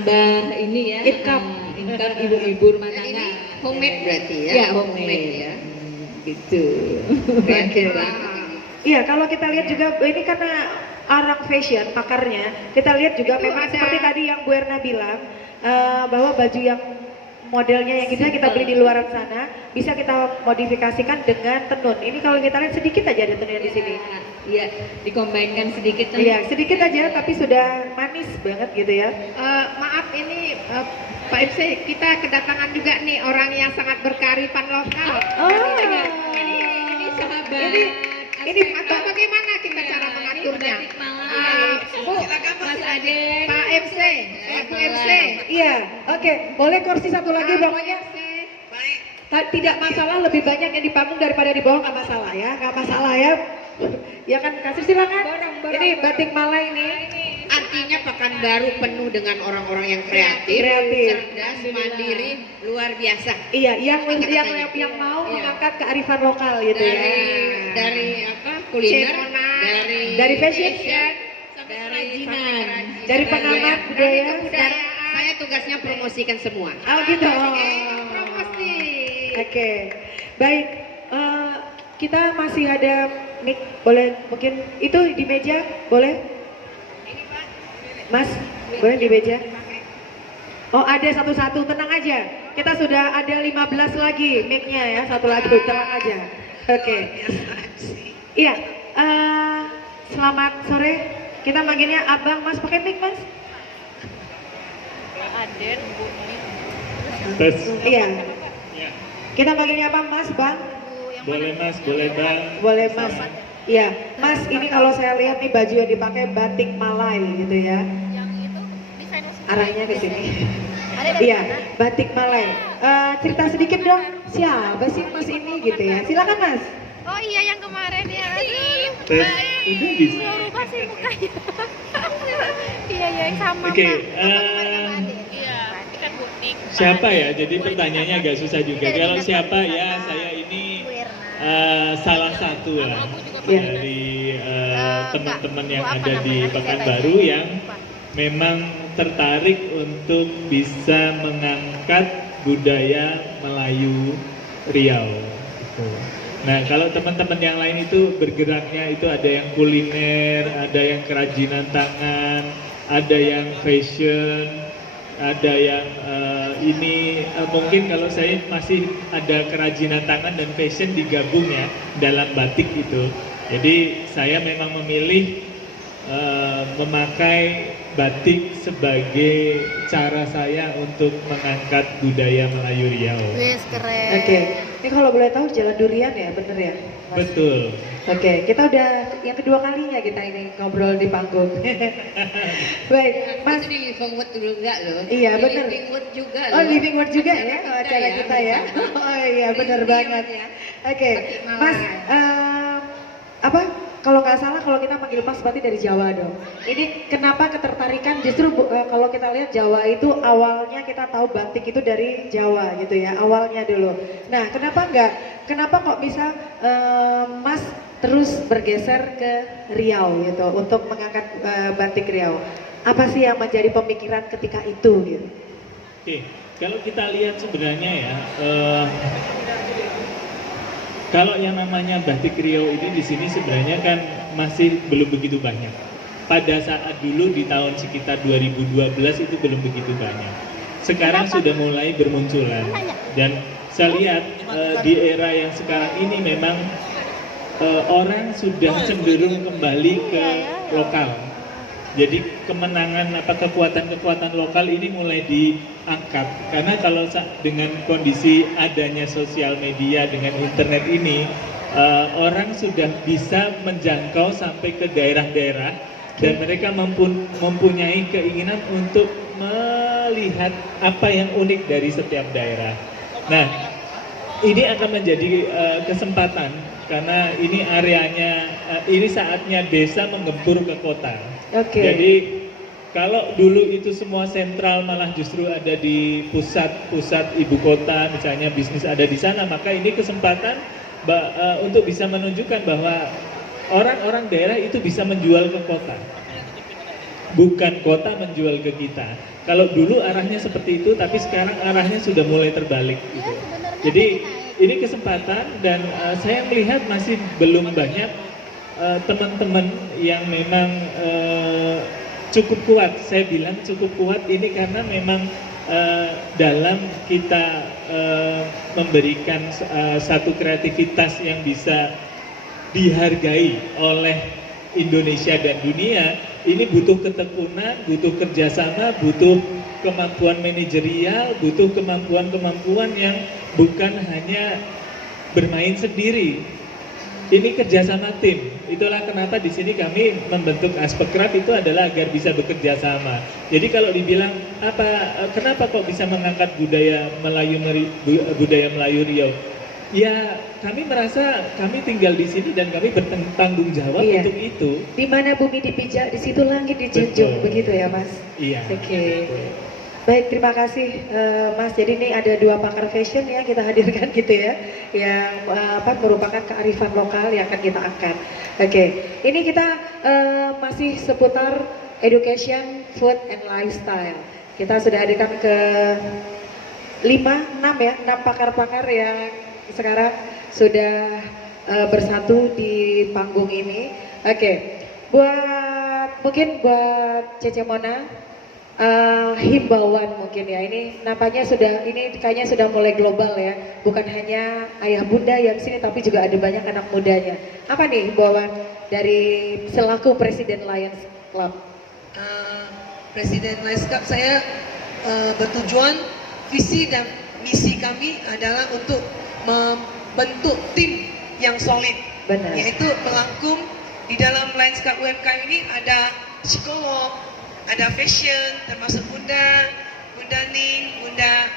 menambah ini ya, income ibu-ibu rumah tangga. Homemade berarti ya? Iya, homemade ya. Gitu. Oke. Iya, kalau kita lihat juga ini karena orang fashion pakarnya, kita lihat juga memang seperti tadi yang Bu Erna bilang bahwa baju yang modelnya yang kita beli di luaran sana bisa kita modifikasikan dengan tenun. Ini kalau kita lihat sedikit aja ada tenunnya di sini. Iya, dikombinkan sedikit. Iya, sedikit aja tapi sudah manis banget gitu ya. Maaf ini Pak MC, kita kedatangan juga nih orang yang sangat berkearifan lokal. Ini sahabat. Ini bagaimana kita cara mengaturnya? Bu, Mas Aden, Pak MC, Bu MC. Iya, oke. Boleh kursi satu lagi pokoknya. Tidak masalah, lebih banyak yang di panggung daripada di bawah, nggak masalah ya, nggak masalah ya. Ya kan, kasih silakan. Ini batik Malai ini. Artinya Pekanbaru penuh dengan orang-orang yang kreatif, cerdas, mandiri, luar biasa. Iya, yang mau mengangkat kearifan lokal gitu ya. Dari apa? Kuliner, dari fashion, dari dari pengamat budaya. Saya tugasnya promosikan semua. Oh gitu. Promosi. Oke, baik. Kita masih ada mic, boleh mungkin itu di meja, boleh? Mas, boleh di meja? Oh ada satu-satu, tenang aja. Kita sudah ada 15 lagi mic-nya ya, satu lagi, tenang aja. Oke. Iya, selamat sore. Kita manggilnya Abang, Mas pakai mic Mas? Aden, Bu. Iya. Kita manggilnya apa Mas, Bang? Boleh Mas, boleh Bang. Boleh Mas. Iya, Mas ini kalau saya lihat nih baju yang dipakai batik Malai gitu ya. Yang itu desainnya Arahnya ke sini. Iya, batik Malai. Cerita sedikit dong, siapa sih Mas ini gitu ya? Silakan Mas. Oh iya yang kemarin ya. Tes, udah bisa. Berubah sih mukanya. Iya yang sama Oke, Pak. Iya, kan butik. siapa ya? Jadi pertanyaannya agak susah juga. Kalau siapa ya, saya ini salah satu lah dari teman-teman yang ada di Pekanbaru yang memang tertarik untuk bisa mengangkat budaya Melayu Riau. Gitu. Nah, kalau teman-teman yang lain itu bergeraknya itu ada yang kuliner, ada yang kerajinan tangan, ada yang fashion, ada yang mungkin kalau saya masih ada kerajinan tangan dan fashion digabung ya dalam batik itu. Jadi saya memang memilih memakai batik sebagai cara saya untuk mengangkat budaya Melayu Riau. Wis keren. Oke, ini kalau boleh tahu Jalan Durian ya, bener ya? Mas? Betul. Oke, kita udah yang kedua kalinya kita ini ngobrol di panggung. Baik, Mas. Itu di Livingwood juga loh. Iya, bener. Livingwood juga loh. Oh, Livingwood juga ya, Kita acara ya, kita ya. Oh iya, bener banget. Oke, Mas, kalau nggak salah kalau kita manggil Mas berarti dari Jawa dong. Ini kenapa ketertarikan justru kalau kita lihat Jawa itu awalnya kita tahu batik itu dari Jawa gitu ya, awalnya dulu. Nah, kenapa kok bisa Mas terus bergeser ke Riau gitu untuk mengangkat batik Riau? Apa sih yang menjadi pemikiran ketika itu gitu? Oke, kalau kita lihat sebenarnya ya, kalau yang namanya batik Riau ini di sini sebenarnya kan masih belum begitu banyak. Pada saat dulu di tahun sekitar 2012 itu belum begitu banyak. Sekarang sudah mulai bermunculan dan saya lihat di era yang sekarang ini memang orang sudah cenderung kembali ke lokal. Jadi kemenangan kekuatan lokal ini mulai diangkat karena kalau dengan kondisi adanya sosial media dengan internet ini orang sudah bisa menjangkau sampai ke daerah-daerah dan mereka mempunyai keinginan untuk melihat apa yang unik dari setiap daerah. Nah, ini akan menjadi kesempatan karena ini areanya, ini saatnya desa menggempur ke kota. Oke. Jadi kalau dulu itu semua sentral malah justru ada di pusat ibu kota, misalnya bisnis ada di sana, maka ini kesempatan untuk bisa menunjukkan bahwa orang-orang daerah itu bisa menjual ke kota. bukan kota menjual ke kita. Kalau dulu arahnya seperti itu, tapi sekarang arahnya sudah mulai terbalik gitu. Jadi ini kesempatan dan saya melihat masih belum banyak teman-teman yang memang cukup kuat. Saya bilang cukup kuat ini karena memang dalam kita memberikan satu kreativitas yang bisa dihargai oleh Indonesia dan dunia, ini butuh ketekunan, butuh kerjasama, butuh kemampuan manajerial, butuh kemampuan-kemampuan yang bukan hanya bermain sendiri. Ini kerjasama tim. Itulah kenapa di sini kami membentuk Aspekraf itu adalah agar bisa bekerja sama. Jadi kalau dibilang kenapa kok bisa mengangkat budaya Melayu Riau? Ya kami merasa kami tinggal di sini dan kami bertanggung jawab untuk itu. Di mana bumi dipijak, di situ langit dijunjung, begitu ya Mas? Iya. Oke. Baik, terima kasih Mas. Jadi ini ada 2 pakar fashion yang kita hadirkan gitu ya, yang merupakan kearifan lokal yang akan kita angkat. Oke, ini kita masih seputar education, food and lifestyle. Kita sudah hadirkan ke 6 pakar-pakar yang sekarang sudah bersatu di panggung ini. Oke, mungkin buat Cece Mona, himbauan mungkin ya, ini nampaknya kayaknya sudah mulai global ya, bukan hanya ayah bunda yang sini tapi juga ada banyak anak mudanya. Apa nih himbauan dari selaku Presiden Lions Club? Presiden Lions Club saya bertujuan, visi dan misi kami adalah untuk membentuk tim yang solid. Benar. Yaitu melangkum di dalam Lions Club UMKM ini ada psikolog, ada fashion, termasuk Bunda Ning, Bunda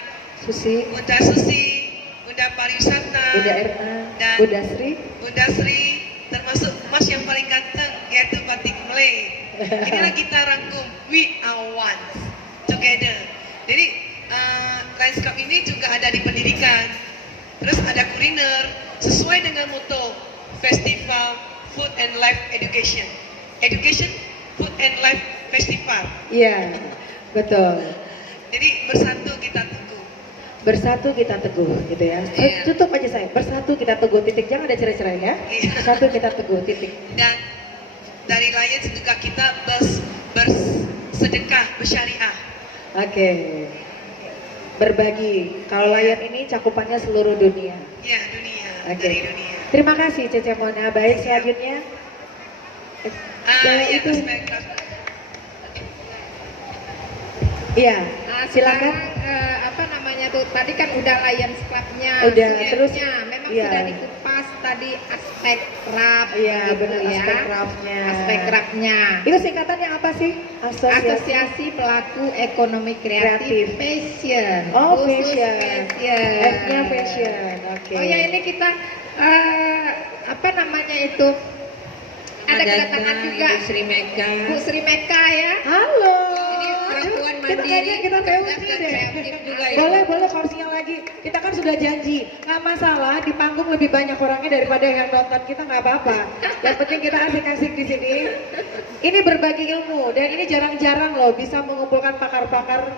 Susi, Bunda Pariwisata, Bunda Erna, dan Bunda Sri, termasuk Mas yang paling ganteng yaitu Batik Mele. Inilah kita rangkum, we are one together. Jadi Lions Club ini juga ada di pendidikan, terus ada kuliner sesuai dengan moto Festival Food and Life Education, Food and Life Festival. Iya, betul. Jadi bersatu kita teguh. Bersatu kita teguh, gitu ya. Iya. Tutup aja saya. Bersatu kita teguh, titik. Jangan ada cerai-cerai ya. Iya. Bersatu kita teguh, titik. Dan dari Lions juga kita bersedekah, bersyariah. Oke. Berbagi. Kalau Lion ini cakupannya seluruh dunia. Ya, dunia. Oke. Dari dunia. Terima kasih Cece Mona. Baik, selanjutnya. Ya, itu. Aspekraf. Iya, silakan. Apa namanya tuh, tadi kan udah Lions Club-nya, Udah, terus memang iya. sudah dikupas tadi Aspekraf, Iya, gitu benar, ya. Aspekrafnya. Aspekrafnya. Itu singkatannya apa sih? Asosiasi Pelaku Ekonomi Kreatif Fashion. Oh, Khusus fashion. fashion. F-nya fashion. Oke. Oh ya, ini kita apa namanya itu? Ada kedatangan juga Ibu Sri Mega. Bu Sri Meka ya. Halo. Ini perempuan Kita mandiri, kayaknya kita cerdas teori dan deh. kreatif juga ya. Boleh porsinya lagi. Kita kan sudah janji, nggak masalah di panggung lebih banyak orangnya daripada yang nonton, kita nggak apa-apa. Yang penting kita asik-asik di sini. Ini berbagi ilmu dan ini jarang-jarang loh bisa mengumpulkan pakar-pakar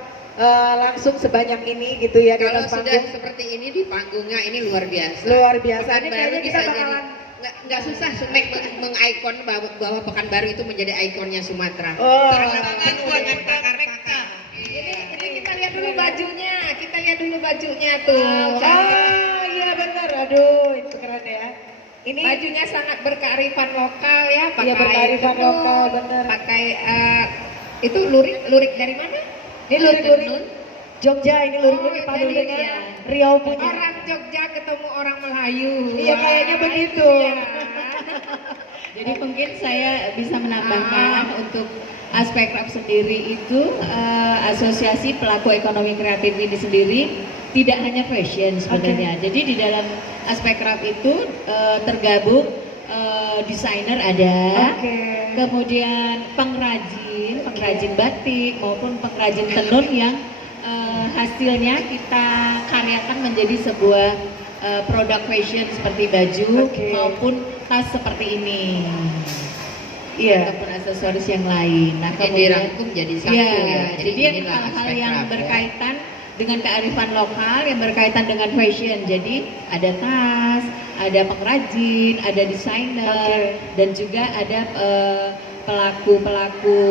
langsung sebanyak ini gitu ya di Kalau atas sudah panggung. seperti ini di panggungnya ini luar biasa. Luar biasa. Ini Pekanbaru kayaknya kita bisa bakalan nggak susah Sumek mengikon bahwa Pekanbaru itu menjadi ikonnya Sumatera. Oh. Tangan buat pakar-pakar. Ini kita lihat dulu bajunya, tuh. Oh iya benar, aduh itu keren ya. Ini Bajunya sangat berkearifan lokal ya, pakai Iya, berkearifan tenun, lokal, bener. Pakai itu lurik dari mana? ini lurik-lurik Jogja, ini lurik-lurik Oh, padu jadi dengan iya. Riau punya. Orang Jogja ketemu orang Melayu. Iya, Wah, kayaknya begitu. itu ya. Jadi mungkin saya bisa menambahkan untuk Aspekraf sendiri itu asosiasi pelaku ekonomi kreatif ini sendiri tidak hanya fashion sebenarnya. Jadi di dalam Aspekraf itu tergabung desainer ada, kemudian pengrajin batik maupun pengrajin tenun yang hasilnya kita karyakan menjadi sebuah produk fashion seperti baju maupun tas seperti ini. Iya. ataupun aksesoris yang lain. Nah, Jadi kemudian dirangkum jadi satu iya, ya. jadi inilah hal-hal aspek yang craft ya. berkaitan dengan kearifan lokal, yang berkaitan dengan fashion. Jadi ada tas, ada pengrajin, ada desainer, dan juga ada pelaku-pelaku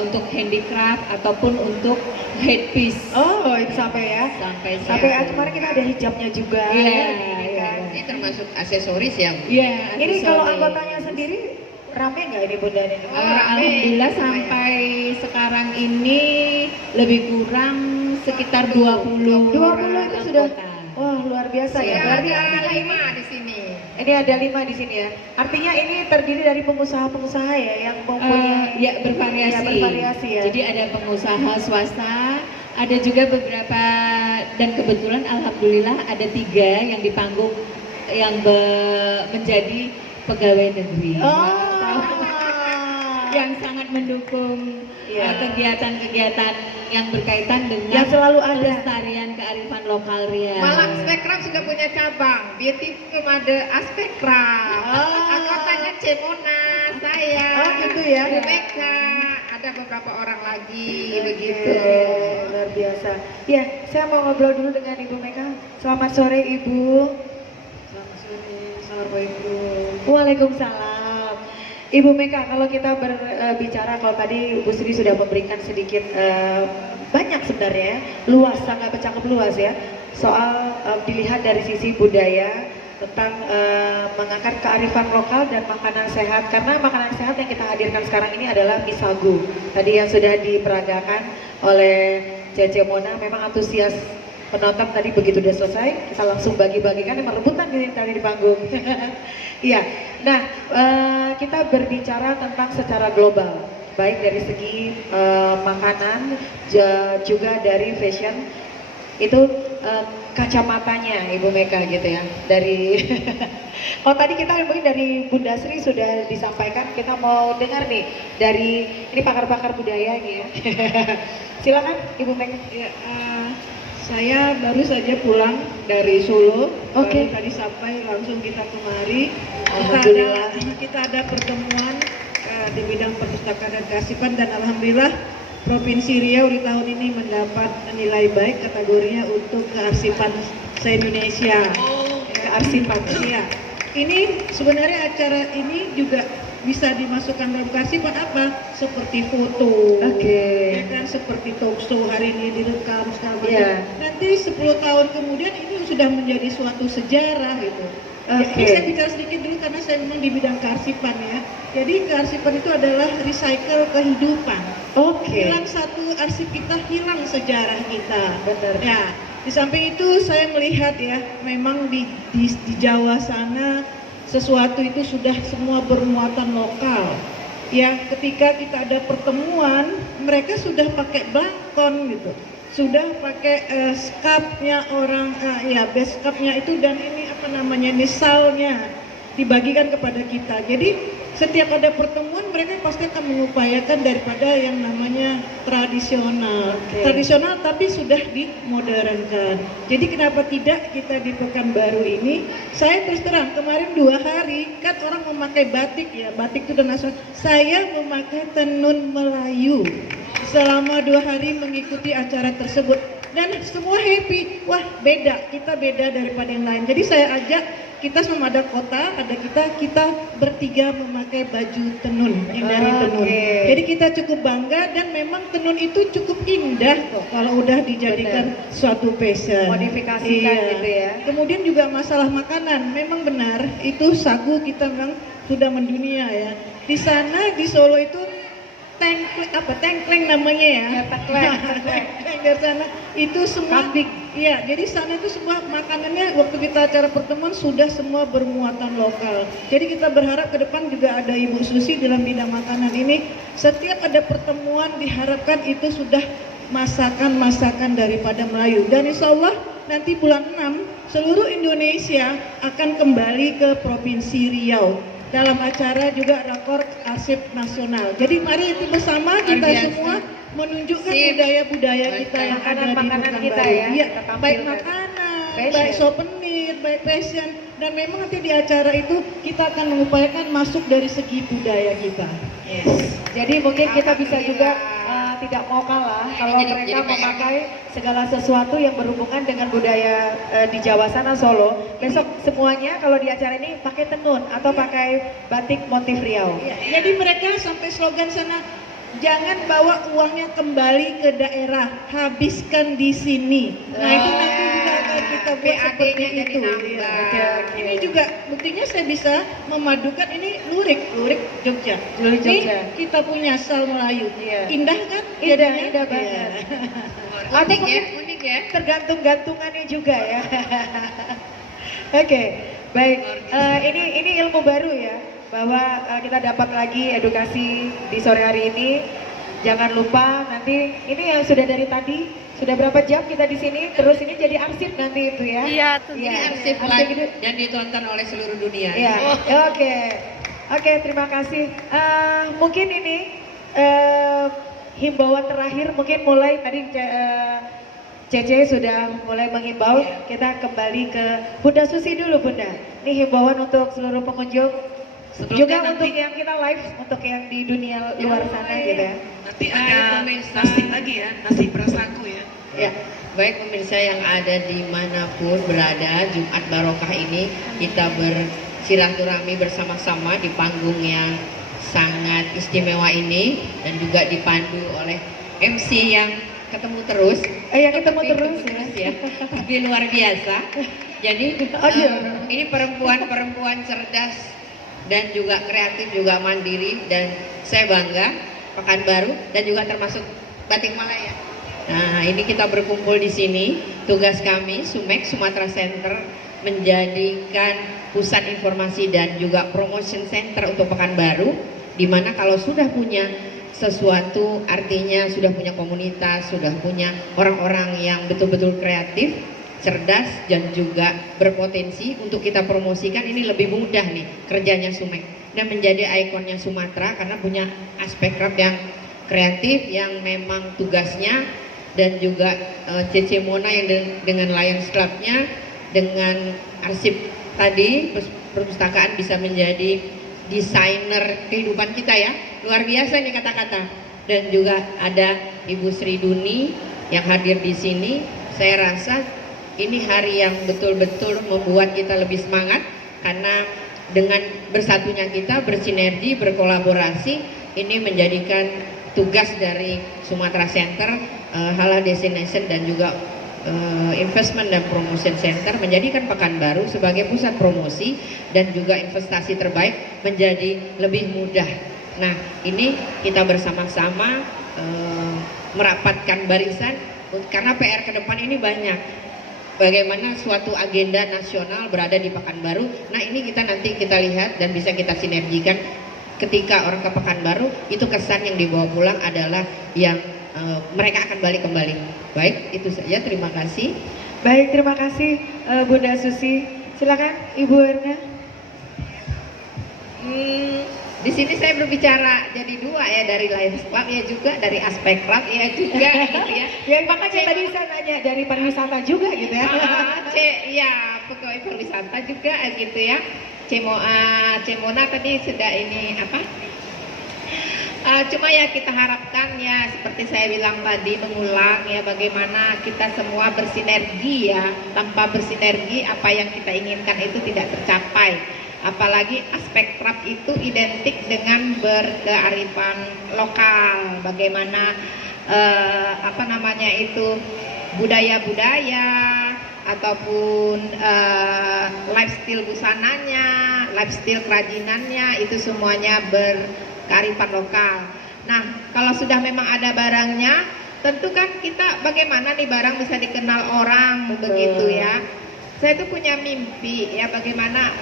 untuk handicraft ataupun untuk headpiece. Oh, itu sampai ya. Sampai Kemarin kita ada hijabnya juga. Iya, ya. iya. Ini termasuk aksesoris ya. Bu? Iya, Ini kalau aksesoris. anggotanya sendiri rame nggak ini Bunda ini? Alhamdulillah sampai sekarang ini lebih kurang sekitar 20 20 itu sudah. anggota. Wah, luar biasa ya. Iya, Berarti ada artinya ini 5 di sini. Ada 5 di sini ya. Artinya ini terdiri dari pengusaha-pengusaha ya yang mempunyai Ya bervariasi. Ya, bervariasi ya. Jadi ada pengusaha swasta, ada juga beberapa, dan kebetulan alhamdulillah ada 3 yang di panggung yang menjadi pegawai negeri. Yang sangat mendukung Iya. kegiatan-kegiatan yang berkaitan dengan Yang selalu ada. pelestarian kearifan lokal Riau. Malah Aspekcraft sudah punya cabang. Beautiful Made Aspekcraft. Anggotanya Cemona, saya. Oh, gitu ya. Bu Meka, ada beberapa orang lagi begitu. Luar biasa. Ya, saya mau ngobrol dulu dengan Ibu Meka. Selamat sore Ibu. Selamat sore, Assalamualaikum. Waalaikumsalam. Ibu Meka, kalau kita berbicara, kalau tadi Bu Sri sudah memberikan sedikit banyak sebenarnya, luas, sangat bercakap luas ya, soal dilihat dari sisi budaya tentang mengangkat kearifan lokal dan makanan sehat. Karena makanan sehat yang kita hadirkan sekarang ini adalah mie sagu. Tadi yang sudah diperagakan oleh Cece Mona, memang antusias penonton tadi begitu udah selesai, kita langsung bagi-bagikan, emang rebutan tadi di panggung. Iya, nah kita berbicara tentang secara global, baik dari segi makanan, juga dari fashion, itu kacamatanya Ibu Meka gitu ya, dari oh tadi kita mungkin dari Bunda Sri sudah disampaikan, kita mau dengar nih dari ini pakar-pakar budaya ini ya. Silakan Ibu Meka. Ya, saya baru saja pulang dari Solo. Oke. Baru tadi sampai langsung kita kemari. Alhamdulillah. Kita ada pertemuan di bidang perpustakaan dan kearsipan, dan alhamdulillah Provinsi Riau di tahun ini mendapat nilai baik kategorinya untuk kearsipan se-Indonesia. Kearsipan. Iya. Ini sebenarnya acara ini juga bisa dimasukkan dalam kearsipan apa? Seperti foto. Oke. Ya kan, seperti talk show hari ini direkam segala macam. Iya. Nanti 10 tahun kemudian ini sudah menjadi suatu sejarah gitu. Oke. Jadi saya bicara sedikit dulu karena saya memang di bidang kearsipan ya. Jadi kearsipan itu adalah recycle kehidupan. Oke. Hilang satu arsip kita, hilang sejarah kita. Benar. Ya, di samping itu saya melihat ya, memang di Jawa sana sesuatu itu sudah semua bermuatan lokal. Ya, ketika kita ada pertemuan, mereka sudah pakai belangkon gitu, sudah pakai skapnya orang, ya base skapnya itu, dan ini apa namanya, nisalnya dibagikan kepada kita. Jadi setiap ada pertemuan mereka pasti akan mengupayakan daripada yang namanya tradisional. Oke. Tradisional tapi sudah dimodernkan. Jadi kenapa tidak kita di Pekanbaru ini, saya terus terang kemarin 2 hari kan orang memakai batik ya, batik itu dan nasional. Saya memakai tenun Melayu selama 2 hari mengikuti acara tersebut. Dan semua happy, wah beda, kita beda daripada yang lain. Jadi saya ajak, kita sama ada kota, ada kita bertiga memakai baju tenun, yang dari tenun. Jadi kita cukup bangga, dan memang tenun itu cukup indah kok kalau udah dijadikan suatu fashion. Modifikasikan gitu ya. Kemudian juga masalah makanan, memang benar, itu sagu kita memang sudah mendunia ya. Di sana di Solo itu tengkleng namanya ya. Tengkleng di sana itu semua Kambing. iya, jadi sana itu semua makanannya waktu kita acara pertemuan sudah semua bermuatan lokal. Jadi kita berharap ke depan juga ada Ibu Susi dalam bidang makanan ini, setiap ada pertemuan diharapkan itu sudah masakan-masakan daripada Melayu. Dan insya Allah nanti bulan 6 seluruh Indonesia akan kembali ke Provinsi Riau dalam acara juga rakor arsip nasional. Jadi mari itu bersama kita semua menunjukkan budaya-budaya kita yang ada di Makanan-makanan kita Pekanbaru. ya, Iya, kita tampilkan. baik makanan, Fashion. baik souvenir, baik fashion, dan memang nanti di acara itu kita akan mengupayakan masuk dari segi budaya kita. Jadi mungkin kita bisa juga tidak mau kalah kalau jadi mereka PR. memakai segala sesuatu yang berhubungan dengan budaya di Jawa sana, Solo. Besok semuanya kalau di acara ini pakai tenun atau pakai batik motif Riau. Ya, jadi mereka sampai slogan sana, jangan bawa uangnya kembali ke daerah, habiskan di sini. Nah itu nanti juga akan kita buat seperti PAD-nya jadi itu. nambah. Ya. Ini juga buktinya saya bisa memadukan ini lurik Jogja. Lurik Jogja. Ini kita punya sal Melayu. Iya. Indah kan? Indah, jadinya? indah banget. Iya. Atau Unik ya, mungkin unik ya. tergantung gantungannya juga ya. Oke, baik. Ini ilmu baru ya, bahwa kita dapat lagi edukasi di sore hari ini. Jangan lupa nanti ini yang sudah dari tadi, sudah berapa jam kita di sini, terus ini jadi arsip nanti itu ya. Iya, tuh. Iya, Ini arsip arsip live itu. dan ditonton oleh seluruh dunia. Iya, oke. Oke, terima kasih. Mungkin ini himbauan terakhir, mungkin mulai tadi Cece sudah mulai menghimbau. Kita kembali ke Bunda Susi dulu, Bunda. Ini himbauan untuk seluruh pengunjung. Sebelumnya Juga nanti- untuk yang kita live, untuk yang di dunia luar sana gitu ya. Nanti ada nasi lagi ya, nasi perasaku ya. Ya, baik pemirsa yang ada dimanapun berada, Jumat Barokah ini kita bersilaturahmi bersama-sama di panggung yang sangat istimewa ini dan juga dipandu oleh MC yang ketemu terus. Ya ketemu Tapi terus ya, tapi luar biasa. Jadi ini perempuan-perempuan cerdas dan juga kreatif, juga mandiri, dan saya bangga Pekanbaru dan juga termasuk Batik Malaya. Nah, ini kita berkumpul di sini. Tugas kami Sumek Sumatera Center menjadikan pusat informasi dan juga promotion center untuk Pekanbaru, di mana kalau sudah punya sesuatu artinya sudah punya komunitas, sudah punya orang-orang yang betul-betul kreatif, cerdas dan juga berpotensi untuk kita promosikan. Ini lebih mudah nih kerjanya Sumek dan menjadi ikonnya Sumatera karena punya aspek craft yang kreatif yang memang tugasnya, dan juga Cece Mona yang dengan Lions Club-nya, dengan arsip tadi perpustakaan bisa menjadi desainer kehidupan kita ya, luar biasa nih kata-kata. Dan juga ada Ibu Sri Duni yang hadir di sini. Saya rasa ini hari yang betul-betul membuat kita lebih semangat karena dengan bersatunya kita, bersinergi, berkolaborasi, ini menjadikan tugas dari Sumatera Center, Halal Destination dan juga Investment dan Promotion Center menjadikan Pekanbaru sebagai pusat promosi dan juga investasi terbaik menjadi lebih mudah. Nah, ini kita bersama-sama merapatkan barisan karena PR ke depan ini banyak. Bagaimana suatu agenda nasional berada di Pekanbaru. Nah, ini nanti kita lihat dan bisa kita sinergikan ketika orang ke Pekanbaru, itu kesan yang dibawa pulang adalah yang mereka akan balik kembali. Baik, itu saja. Terima kasih. Baik, terima kasih Bunda Susi. Silakan Ibu Erna. Di sini saya berbicara jadi dua ya, dari Lions Club ya juga, dari aspek club ya juga gitu ya. Ya makanya tadi saya nanya dari pariwisata juga gitu ya. Ya pegawai pariwisata juga gitu ya. Cemona tadi sudah ini apa? Cuma ya kita harapkan ya seperti saya bilang tadi, mengulang ya, bagaimana kita semua bersinergi ya. Tanpa bersinergi apa yang kita inginkan itu tidak tercapai. Apalagi aspek craft itu identik dengan berkearifan lokal, bagaimana budaya-budaya ataupun lifestyle busananya, lifestyle kerajinannya, itu semuanya berkearifan lokal. Nah, kalau sudah memang ada barangnya, tentu kan kita bagaimana nih barang bisa dikenal orang begitu ya. Saya tuh punya mimpi ya, bagaimana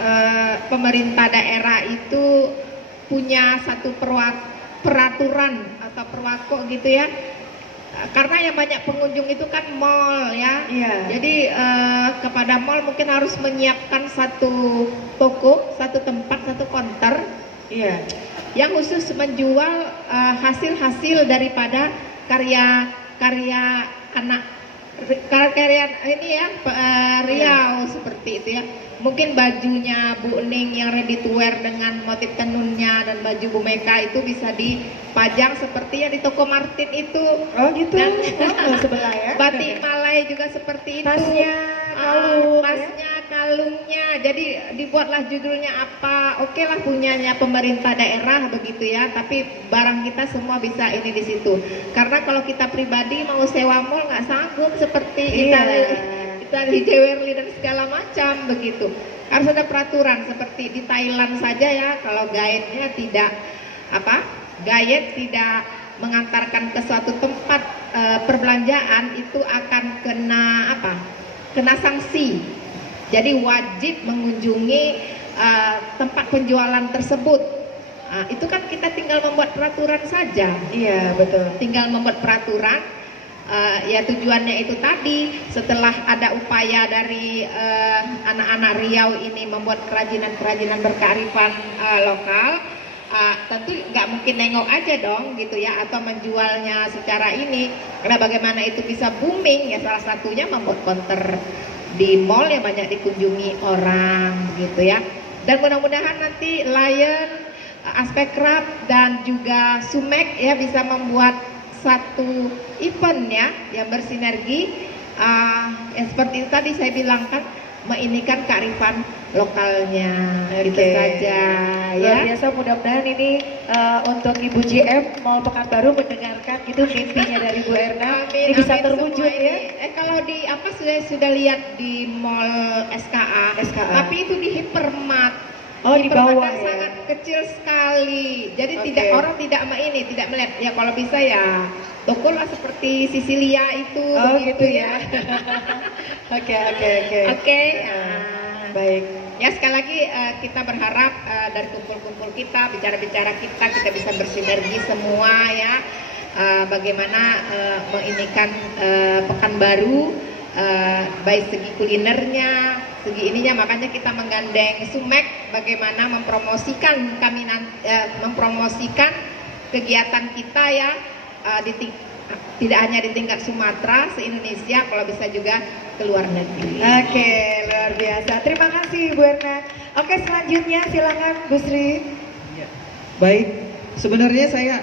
pemerintah daerah itu punya satu peraturan atau perwako gitu ya, karena yang banyak pengunjung itu kan mall ya. Jadi kepada mall mungkin harus menyiapkan satu toko, satu tempat, satu counter yang khusus menjual hasil-hasil daripada karya anak Karian ini ya Riau seperti itu ya. Mungkin bajunya Bu Ning yang ready to wear dengan motif tenunnya dan baju Bu Meka itu bisa dipajang seperti yang di toko Martin itu. Oh gitu. Dan sebelah ya. batik Malay juga seperti itu. Tasnya, kalung, tasnya, kalungnya. Jadi dibuatlah judulnya apa? Oke lah punyanya pemerintah daerah begitu ya. Tapi barang kita semua bisa ini di situ. Karena kalau kita pribadi mau sewa mall nggak sanggup seperti Italy Jewelry dan segala macam begitu. Harus ada peraturan seperti di Thailand saja ya. Kalau guide-nya tidak guide tidak mengantarkan ke suatu tempat perbelanjaan itu akan kena sanksi. Jadi wajib mengunjungi tempat penjualan tersebut. Itu kan kita tinggal membuat peraturan saja. Iya betul. Tinggal membuat peraturan. Ya tujuannya itu tadi, setelah ada upaya dari anak-anak Riau ini membuat kerajinan-kerajinan berkearifan lokal, tentu nggak mungkin nengok aja dong gitu ya, atau menjualnya secara ini, karena bagaimana itu bisa booming ya, salah satunya membuat counter di mall yang banyak dikunjungi orang gitu ya. Dan mudah-mudahan nanti Lion, Aspek Craft dan juga Sumek ya bisa membuat satu event ya yang bersinergi ya seperti itu tadi saya bilang kan, menginikan kearifan lokalnya. Gitu saja Luar ya. biasa, mudah-mudahan ini untuk Ibu JM Mall Pekanbaru mendengarkan itu mimpinya dari Bu Erna ini bisa terwujud ya. Kalau di sudah lihat di Mall SKA. Tapi itu di Hypermart. Oh di bawah ya. Sangat kecil sekali. Jadi Oke. orang tidak tidak melihat. Ya kalau bisa ya toko lah seperti Sisilia itu. Oh begitu gitu ya. Oke. Baik. Ya sekali lagi kita berharap dari kumpul-kumpul kita, bicara-bicara kita bisa bersinergi semua ya. Bagaimana menginikan Pekanbaru, baik segi kulinernya, segi ininya, makanya kita menggandeng Sumek bagaimana mempromosikan mempromosikan kegiatan kita ya tidak hanya di tingkat Sumatera, se-Indonesia, kalau bisa juga ke luar negeri. Oke, luar biasa. Terima kasih Bu Erna. Oke, selanjutnya silakan Bu Sri. Ya. Baik, sebenarnya saya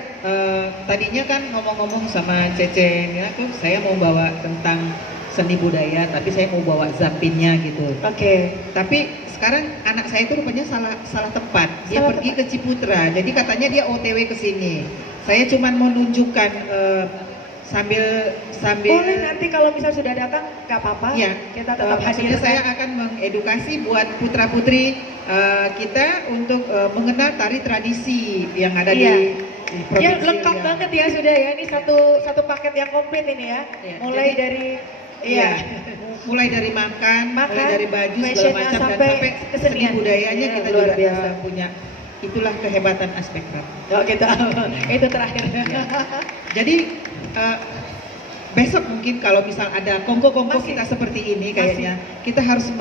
tadinya kan ngomong-ngomong sama Cece, ya, saya mau bawa tentang seni budaya, tapi saya mau bawa zapinnya gitu. Oke. Tapi sekarang anak saya itu rupanya salah tempat. Dia Salah pergi ke Ciputra, jadi katanya dia OTW ke sini. Saya cuma mau nunjukkan sambil Boleh nanti kalau misal sudah datang nggak apa-apa. ya, Kita tetap maksudnya hadir. saya akan mengedukasi buat putra-putri kita untuk mengenal tari tradisi yang ada Iya. di provinsi. Ya lengkap banget ya sudah ya. Ini satu paket yang komplit ini ya. Iya, Mulai jadi- dari Iya, mulai dari makan, mulai dari baju segala fashionnya macam dan sampai sampai seni kesenian. budayanya Iya, kita luar juga biasa. punya. Itulah kehebatan Aspek Craft. Oh gitu. Itu terakhir. Jadi besok mungkin kalau misal ada kongko-kongko Masih. kita seperti ini kayaknya kita harus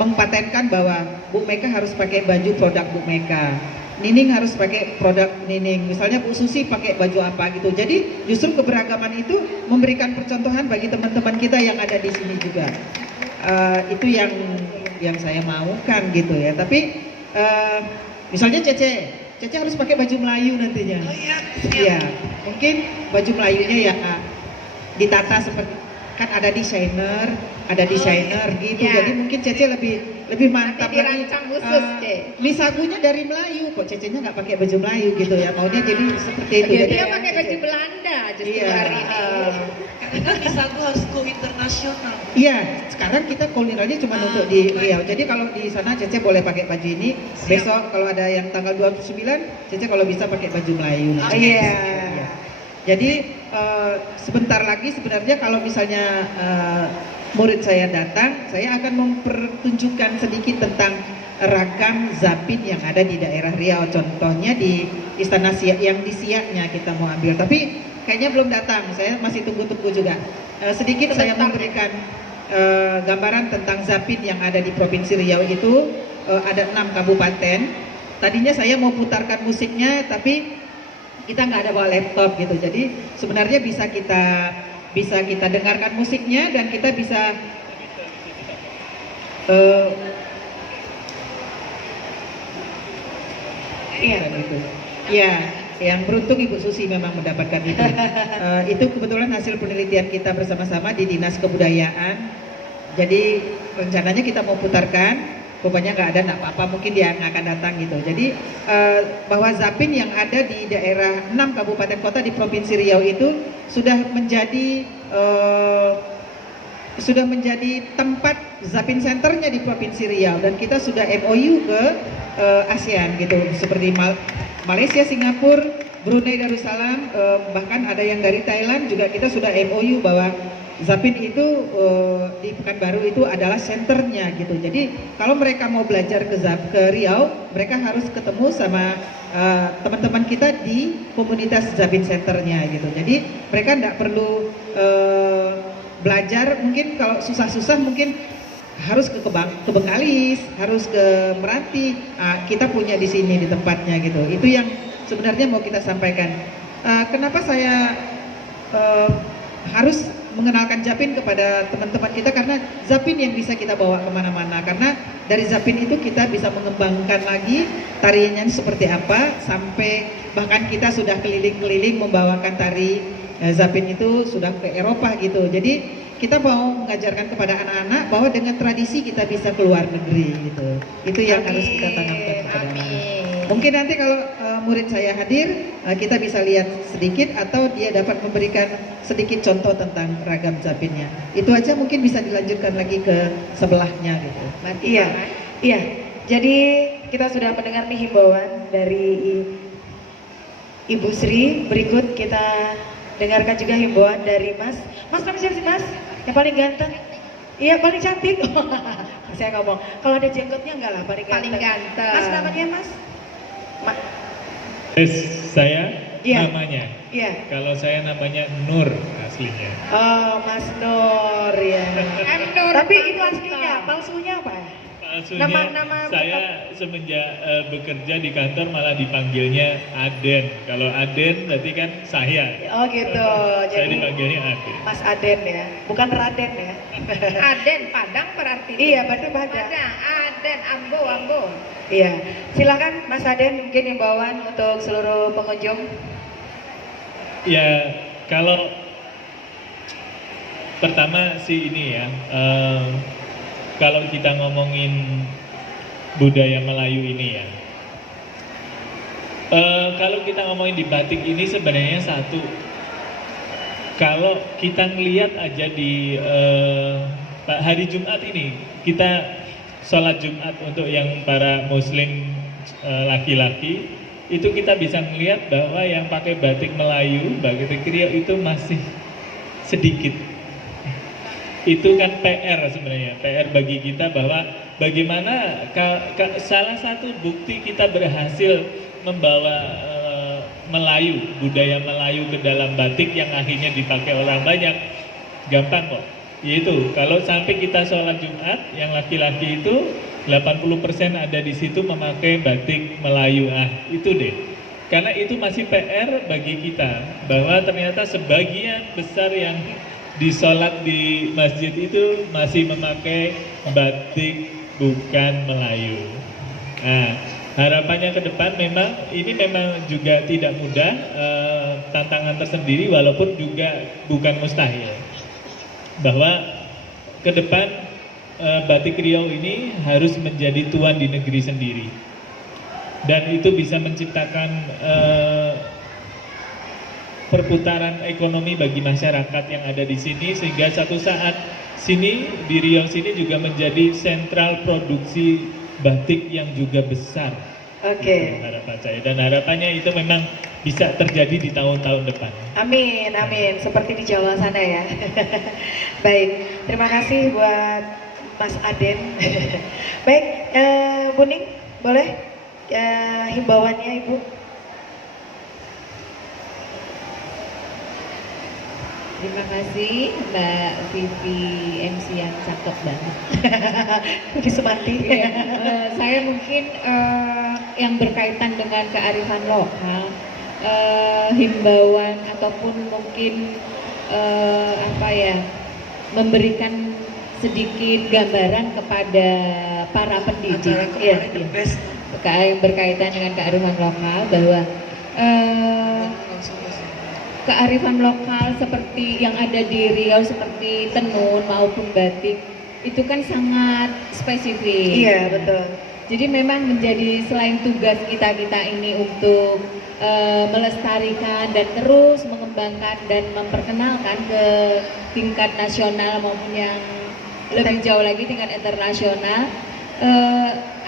mengpatenkan bahwa Bu Meka harus pakai baju produk Bu Meka. Nining harus pakai produk Nining, misalnya Bu Susi pakai baju apa gitu. Jadi justru keberagaman itu memberikan percontohan bagi teman-teman kita yang ada di sini juga. Itu yang saya maukan gitu ya. Tapi misalnya Cece harus pakai baju Melayu nantinya. Oh iya, Iya, mungkin baju Melayunya ya ditata seperti kan ada desainer gitu. Iya. Jadi mungkin Cece lebih mantap Nanti lagi. dirancang khusus, Ce. Lisagunya dari Melayu, kok Cecenya nggak pakai baju Melayu gitu ya. Maunya jadi seperti itu. Oke, Jadi Dia pakai baju Belanda justru Iya. hari ini. Karena kan bisa gue harus go internasional. iya, sekarang kita kulinernya cuma untuk di Riau. Jadi kalau di sana Cece boleh pakai baju ini. Besok kalau ada yang tanggal 29, Cece kalau bisa pakai baju Melayu. Iya. Iya. Jadi sebentar lagi sebenarnya kalau misalnya murid saya datang, saya akan mempertunjukkan sedikit tentang ragam zapin yang ada di daerah Riau. Contohnya di Istana Siak, yang di Siaknya kita mau ambil. Tapi kayaknya belum datang, saya masih tunggu-tunggu juga. Sedikit saya memberikan gambaran tentang zapin yang ada di Provinsi Riau itu. Ada 6 kabupaten. Tadinya saya mau putarkan musiknya, tapi kita nggak ada bawa laptop gitu. Jadi sebenarnya bisa kita bisa kita dengarkan musiknya dan kita bisa itu. Ya, yang beruntung Ibu Susi memang mendapatkan itu. Itu kebetulan hasil penelitian kita bersama-sama di Dinas Kebudayaan. Jadi rencananya kita mau putarkan. Pokoknya nggak ada, nggak apa-apa, mungkin dia yang akan datang gitu. Jadi bahwa Zapin yang ada di daerah 6 kabupaten kota di Provinsi Riau itu sudah menjadi tempat Zapin Centernya di Provinsi Riau, dan kita sudah MOU ke ASEAN gitu, seperti Malaysia, Singapura, Brunei Darussalam, bahkan ada yang dari Thailand juga kita sudah MOU bahwa Zapin itu di Pekanbaru itu adalah senternya gitu. Jadi kalau mereka mau belajar ke Riau, mereka harus ketemu sama teman-teman kita di komunitas Zapin Centernya gitu. Jadi mereka tidak perlu belajar, mungkin kalau susah-susah mungkin harus ke Bengkalis, harus ke Meranti. Kita punya di sini di tempatnya gitu. Itu yang sebenarnya mau kita sampaikan. Kenapa saya harus mengenalkan Zapin kepada teman-teman kita, karena Zapin yang bisa kita bawa kemana-mana, karena dari Zapin itu kita bisa mengembangkan lagi tariannya seperti apa, sampai bahkan kita sudah keliling-keliling membawakan tari Zapin itu sudah ke Eropa gitu. Jadi kita mau mengajarkan kepada anak-anak bahwa dengan tradisi kita bisa keluar negeri gitu. Itu yang harus kita tanamkan kepada anak-anak. Mungkin nanti kalau murid saya hadir, kita bisa lihat sedikit atau dia dapat memberikan sedikit contoh tentang ragam Zapinnya. Itu aja, mungkin bisa dilanjutkan lagi ke sebelahnya gitu. Iya. Jadi kita sudah mendengar nih himbauan dari Ibu Sri. Berikut kita dengarkan juga himbauan dari Mas namanya siapa sih Mas? Yang paling ganteng? Iya, paling cantik. Saya ngomong, kalau ada jenggotnya enggak lah, paling ganteng. Mas namanya Mas? Saya Iya. namanya. Iya. Kalau saya namanya Nur aslinya. Oh, Mas Nur ya. Nur. Tapi itu aslinya, palsunya apa? Palsunya Nama saya semenjak bekerja di kantor malah dipanggilnya Aden. Kalau Aden berarti kan saya. Oh gitu. Saya Jadi dipanggilnya Aden. Mas Aden ya, bukan Raden ya. Aden, Padang berarti. Iya, berarti Padang. Padang, Aden, Ambo. Iya, silakan Mas Aden, mungkin himbauan untuk seluruh pengunjung. Ya, kalau pertama sih ini ya, kalau kita ngomongin budaya Melayu ini ya, kalau kita ngomongin di batik ini sebenarnya satu, kalau kita ngelihat aja di hari Jumat ini, kita sholat Jumat untuk yang para muslim laki-laki, itu kita bisa melihat bahwa yang pakai batik Melayu, batik Riau itu masih sedikit. Itu kan PR sebenarnya, PR bagi kita bahwa bagaimana salah satu bukti kita berhasil membawa Melayu, budaya Melayu ke dalam batik yang akhirnya dipakai orang banyak, gampang kok. Yaitu kalau sampai kita sholat Jumat, yang laki-laki itu 80% ada di situ memakai batik Melayu. Itu deh. Karena itu masih PR bagi kita, bahwa ternyata sebagian besar yang disolat di masjid itu masih memakai batik bukan Melayu. Harapannya ke depan ini memang juga tidak mudah, tantangan tersendiri, walaupun juga bukan mustahil. Bahwa ke depan batik Riau ini harus menjadi tuan di negeri sendiri, dan itu bisa menciptakan perputaran ekonomi bagi masyarakat yang ada di sini, sehingga satu saat sini di Riau sini juga menjadi sentral produksi batik yang juga besar. Oke. Harapan saya, dan harapannya itu memang bisa terjadi di tahun-tahun depan. Amin, seperti di Jawa sana ya. Baik, terima kasih buat Mas Aden. Baik, Bu Ning, boleh himbauannya Ibu? Terima kasih Mbak Vivi, MC yang cakep banget. Vivi Sumanti. Saya mungkin yang berkaitan dengan kearifan lokal, himbauan ataupun mungkin apa ya, memberikan sedikit gambaran kepada para pendidik ya, berkaitan dengan kearifan lokal, bahwa kearifan lokal seperti yang ada di Riau seperti tenun maupun batik itu kan sangat spesifik. Iya, betul. Jadi memang menjadi selain tugas kita ini untuk melestarikan dan terus mengembangkan dan memperkenalkan ke tingkat nasional maupun yang lebih jauh lagi tingkat internasional,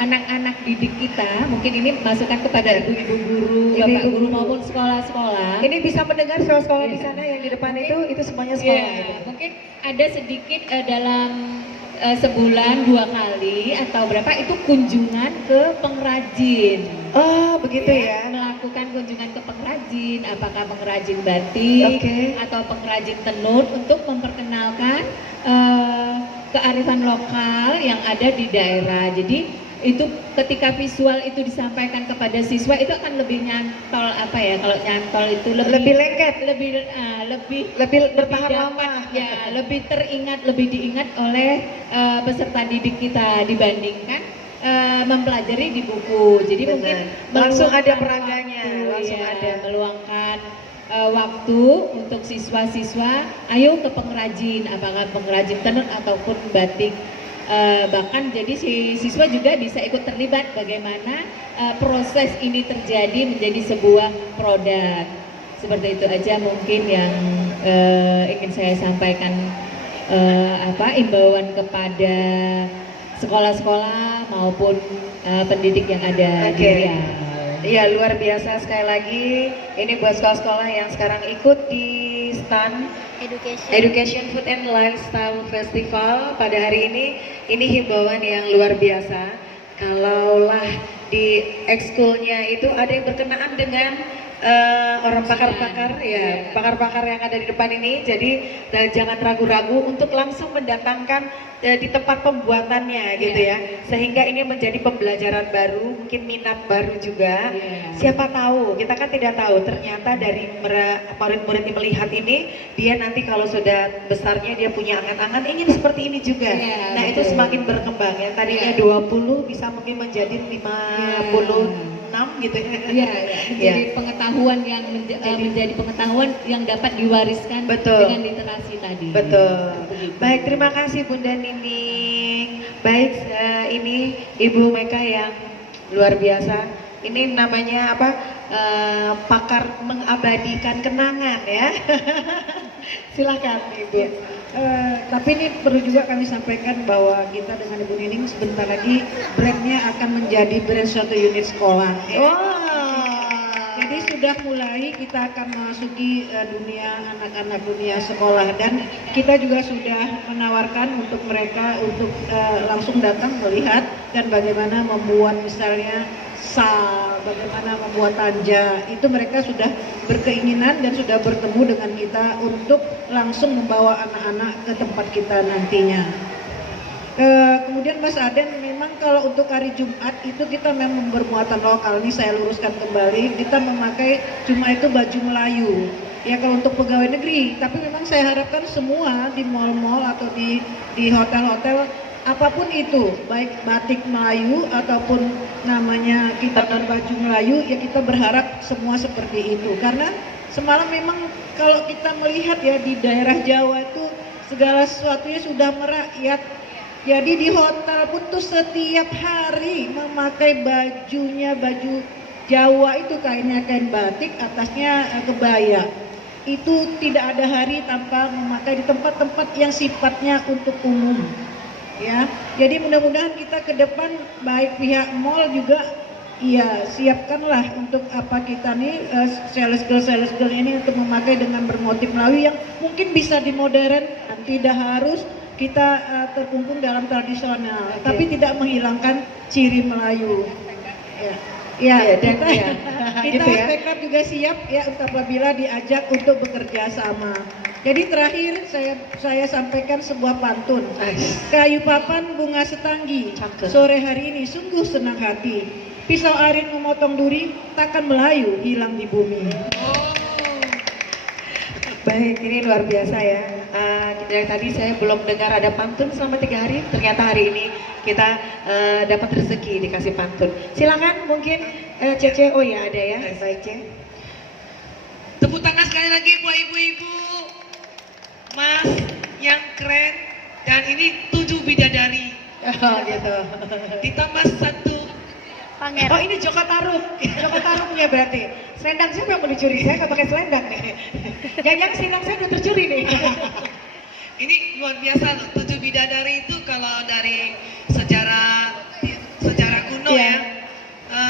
anak-anak didik kita, mungkin ini masukan kepada ibu-ibu guru, bapak guru maupun sekolah-sekolah. Ini bisa mendengar sekolah-sekolah di sana yang di depan itu semuanya sekolah. Iya, mungkin ada sedikit dalam sebulan 2 kali atau berapa itu kunjungan ke pengrajin. Oh, begitu ya. Melakukan kunjungan ke pengrajin, apakah pengrajin batik atau pengrajin tenun, untuk memperkenalkan kearifan lokal yang ada di daerah. Jadi itu ketika visual itu disampaikan kepada siswa itu akan lebih nyantol, apa ya, kalau nyantol itu lebih lengket, lebih bertahan dapat, lama ya, lebih teringat, lebih diingat oleh peserta didik kita dibandingkan mempelajari di buku. Jadi mungkin langsung ada peraganya, langsung ada meluangkan waktu untuk siswa-siswa, ayo ke pengrajin, apakah pengrajin tenun ataupun batik. Bahkan jadi si siswa juga bisa ikut terlibat bagaimana proses ini terjadi menjadi sebuah produk. Seperti itu aja mungkin yang ingin saya sampaikan, imbauan kepada sekolah-sekolah maupun pendidik yang ada di Riau. Iya, luar biasa sekali lagi. Ini buat sekolah-sekolah yang sekarang ikut di stand Education Food and Lifestyle Festival pada hari ini himbauan yang luar biasa. Kalaulah di ekskulnya itu ada yang berkenaan dengan orang pakar-pakar, ya, pakar-pakar yang ada di depan ini, jadi jangan ragu-ragu untuk langsung mendatangkan di tempat pembuatannya gitu ya, sehingga ini menjadi pembelajaran baru, mungkin minat baru juga. Siapa tahu, kita kan tidak tahu, ternyata dari murid-murid yang melihat ini, dia nanti kalau sudah besarnya dia punya angan-angan ingin seperti ini juga. Nah itu semakin berkembang ya, tadinya 20 bisa mungkin menjadi 56 gitu ya. Menjadi pengetahuan yang menjadi pengetahuan yang dapat diwariskan dengan literasi tadi. Betul. Baik, terima kasih Bunda Nining. Baik, ini Ibu Meka yang luar biasa. Ini namanya apa? Pakar mengabadikan kenangan ya. Silakan Ibu. Tapi ini perlu juga kami sampaikan bahwa kita dengan Ibu Nining sebentar lagi brandnya akan menjadi brand suatu unit sekolah. Jadi sudah mulai kita akan memasuki dunia anak-anak, dunia sekolah, dan kita juga sudah menawarkan untuk mereka untuk langsung datang melihat dan bagaimana membuat misalnya sal, bagaimana membuat tanja. Itu mereka sudah berkeinginan dan sudah bertemu dengan kita untuk langsung membawa anak-anak ke tempat kita nantinya. Kemudian Mas Aden, memang kalau untuk hari Jumat itu kita memang bermuatan lokal. Ini saya luruskan kembali, kita memakai cuma itu baju Melayu. Ya kalau untuk pegawai negeri, tapi memang saya harapkan semua di mal-mal atau di hotel-hotel apapun itu, baik batik Melayu ataupun namanya kita berbaju Melayu, ya kita berharap semua seperti itu. Karena semalam memang kalau kita melihat ya di daerah Jawa itu segala sesuatunya sudah merakyat. Jadi di hotel pun tuh setiap hari memakai bajunya, baju Jawa itu kainnya kain batik, atasnya kebaya. Itu tidak ada hari tanpa memakai di tempat-tempat yang sifatnya untuk umum. Ya, jadi mudah-mudahan kita ke depan baik pihak mall juga, iya siapkanlah untuk apa kita nih sales girl ini untuk memakai dengan bermotif Melayu yang mungkin bisa dimodern, tidak harus kita terkungkung dalam tradisional, tapi tidak menghilangkan ciri Melayu. Kita Spekrat juga siap ya apabila diajak untuk bekerja sama. Jadi terakhir saya sampaikan sebuah pantun. Kayu papan bunga setanggi, sore hari ini sungguh senang hati. Pisau arin memotong duri, takkan Melayu hilang di bumi. Baik, ini luar biasa ya. Dari tadi saya belum dengar ada pantun selama 3 hari. Ternyata hari ini kita dapat rezeki dikasih pantun. Silakan mungkin Cece. Oh ya ada ya. Baik Ce. Tepuk tangan sekali lagi buat ibu-ibu, Mas yang keren. Dan ini 7 bidadari. Oh gitu. Ditambah 1 Oh ini Joko Taruk. Joko Taruk punya berarti. Selendang siapa yang mau dicuri? Saya nggak pakai selendang nih. Jangan selendang saya udah tercuri nih. Ini luar biasa loh. 7 bidadari itu kalau dari sejarah kuno Iya. ya,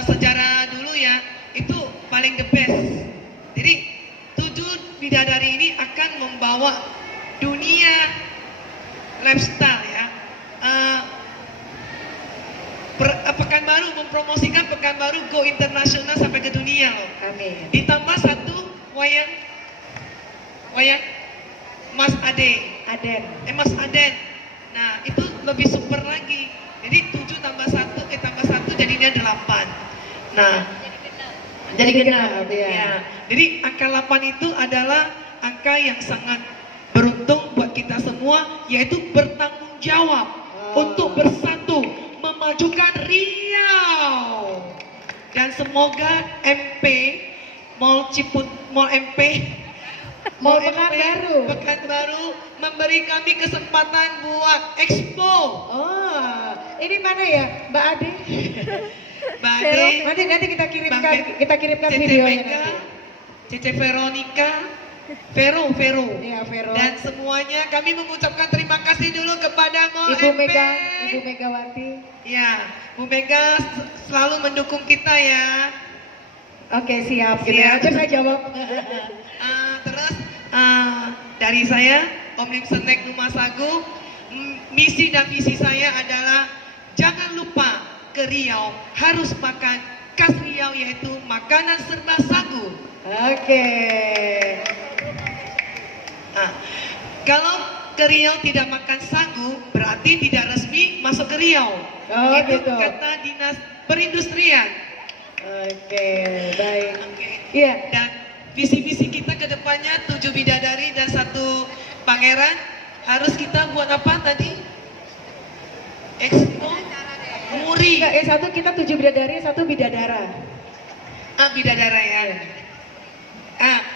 sejarah dulu ya, itu paling the best. Jadi 7 bidadari ini akan membawa dunia lifestyle ya. Pekanbaru mempromosikan Pekanbaru go internasional sampai ke dunia loh. Amin. Ditambah 1 wayang Mas Aden. Mas Aden. Nah itu lebih super lagi. Jadi 7 tambah 1 tambah 1 jadinya 8. Nah jadi genap ya. ya. Jadi angka 8 itu adalah angka yang sangat beruntung buat kita semua, yaitu bertanggung jawab untuk bersatu memajukan Riau. Dan semoga MP Mall Pekanbaru memberi kami kesempatan buat expo. Oh, ini mana ya, Mbak Ade? Mbak Ade, Nanti kita kirimkan Cece videonya Mega, nanti. Cece Veronica, Vero. Iya, Vero. Dan semuanya kami mengucapkan terima kasih dulu kepada Mall Ibu MP. Ibu Megawati. Ya, Bu Mega selalu mendukung kita ya. Oke, siap. Gitu Siap. aja saya jawab. Terus dari saya, Om Hemsenek Rumah Sagu, misi dan visi saya adalah jangan lupa ke Riau harus makan khas Riau, yaitu makanan serba sagu. Oke. Kalau ke Riau tidak makan sagu, berarti tidak resmi masuk ke Riau. Oh, Itu gitu. kata Dinas Perindustrian. Oke, baik. Oke. Iya. Dan visi-visi kita ke depannya 7 bidadari dan 1 pangeran. Harus kita buat apa tadi? Expo Muri. Enggak, satu kita 7 bidadari, 1 bidadara. Bidadara ya.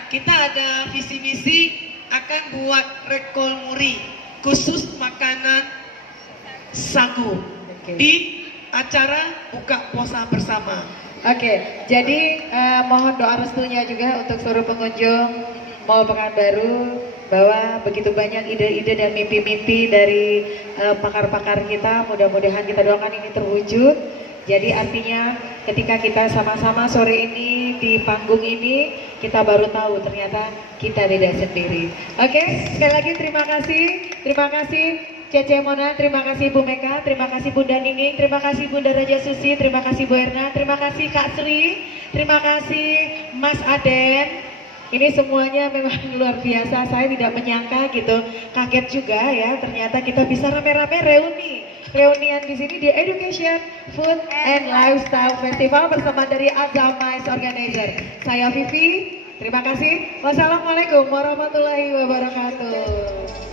Kita ada visi misi akan buat rekol muri khusus makanan sagu di acara buka puasa bersama. Oke, jadi mohon doa restunya juga untuk seluruh pengunjung Mall Pekanbaru bahwa begitu banyak ide-ide dan mimpi-mimpi dari pakar-pakar kita, mudah-mudahan kita doakan ini terwujud. Jadi artinya ketika kita sama-sama sore ini di panggung ini, kita baru tahu ternyata kita tidak sendiri. Oke, sekali lagi terima kasih Cece Mona, terima kasih Bu Meka, terima kasih Bunda Nining, terima kasih Bunda Raja Susi, terima kasih Bu Erna, terima kasih Kak Sri, terima kasih Mas Aden. Ini semuanya memang luar biasa, saya tidak menyangka gitu, kaget juga ya, ternyata kita bisa rame-rame reunian di sini di Education, Food and Lifestyle Festival bersama dari Azamais Organizer. Saya Vivi, terima kasih. Wassalamualaikum warahmatullahi wabarakatuh.